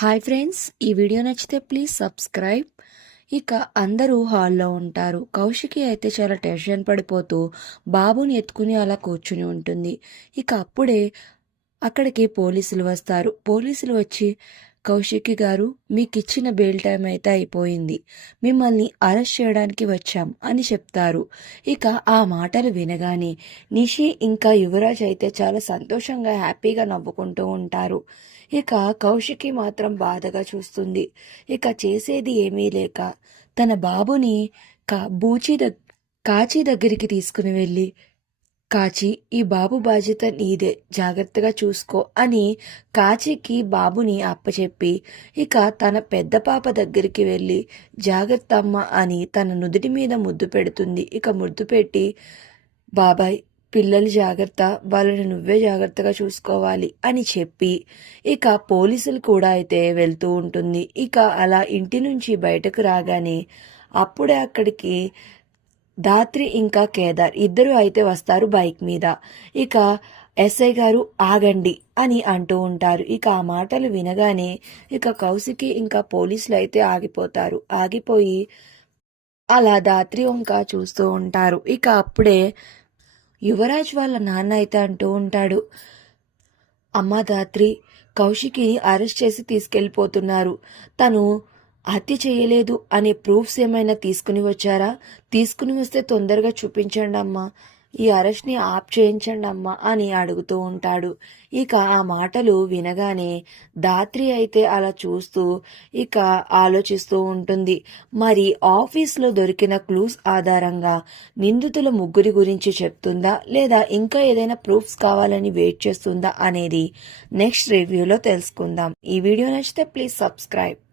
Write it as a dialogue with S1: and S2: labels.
S1: Hi friends ఈ video నచ్చితే please subscribe. ఇక అందరూ హాల్లో ఉంటారు. కౌశికి అయితే చాలా టెన్షన్ పడిపోతూ బాబుని ఎత్తుకుని అలా కూర్చుని ఉంటుంది. ఇక అప్పుడే అక్కడికి పోలీసులు వస్తారు. పోలీసులు వచ్చి కౌశికి గారు మీకిచ్చిన బెయిల్ టైం అయితే అయిపోయింది. మిమ్మల్ని అరెస్ట్ చేయడానికి వచ్చాం అని చెప్తారు. ఇక ఆ మాటలు వినగానే నిషి ఇంకా యువరాజ్ అయితే చాలా సంతోషంగా హ్యాపీగా నవ్వుకుంటూ ఉంటారు. ఇక కౌశికి మాత్రం బాధగా చూస్తుంది. ఇక చేసేది ఏమీ లేక తన బాబుని కా బూచి దగ్ కాచి దగ్గరికి తీసుకుని వెళ్ళి కాచి ఈ బాబు బాధ్యత నీదే జాగ్రత్తగా చూసుకో అని కాచికి బాబుని అప్పచెప్పి ఇక తన పెద్ద పాప దగ్గరికి వెళ్ళి జాగ్రత్త అమ్మ అని తన నుదుటి మీద ముద్దు పెడుతుంది. ఇక ముద్దు పెట్టి బాబాయ్ పిల్లలు జాగ్రత్త వాళ్ళని నువ్వే జాగ్రత్తగా చూసుకోవాలి అని చెప్పి ఇక పోలీసులు కూడా అయితే వెళ్తూ ఉంటుంది. ఇక అలా ఇంటి నుంచి బయటకు రాగానే అప్పుడే అక్కడికి దాత్రి ఇంకా కేదార్ ఇద్దరు అయితే వస్తారు బైక్ మీద. ఇక ఎస్ఐ గారు ఆగండి అని అంటూ ఉంటారు. ఇక ఆ మాటలు వినగానే ఇక కౌశికి ఇంకా పోలీసులు అయితే ఆగిపోతారు. ఆగిపోయి అలా దాత్రి ఇంకా చూస్తూ ఉంటారు. ఇక అప్పుడే యువరాజ్ వాళ్ళ నాన్న అయితే అంటూ ఉంటాడు అమ్మ దాత్రి కౌశికి అరెస్ట్ చేసి తీసుకెళ్ళిపోతున్నారు. తను హత్య చేయలేదు అనే ప్రూఫ్స్ ఏమైనా తీసుకుని వచ్చారా? తీసుకుని వస్తే తొందరగా చూపించండి అమ్మా. ఈ అరెస్ట్ని ఆప్ చేయించండి అమ్మా అని అడుగుతూ ఉంటాడు. ఇక ఆ మాటలు వినగానే దాత్రి అయితే అలా చూస్తూ ఇక ఆలోచిస్తూ ఉంటుంది. మరి ఆఫీస్లో దొరికిన క్లూస్ ఆధారంగా నిందితుల ముగ్గురి గురించి చెప్తుందా? లేదా ఇంకా ఏదైనా ప్రూఫ్స్ కావాలని వెయిట్ చేస్తుందా అనేది నెక్స్ట్ రివ్యూలో తెలుసుకుందాం. ఈ వీడియో నచ్చితే ప్లీజ్ సబ్స్క్రైబ్.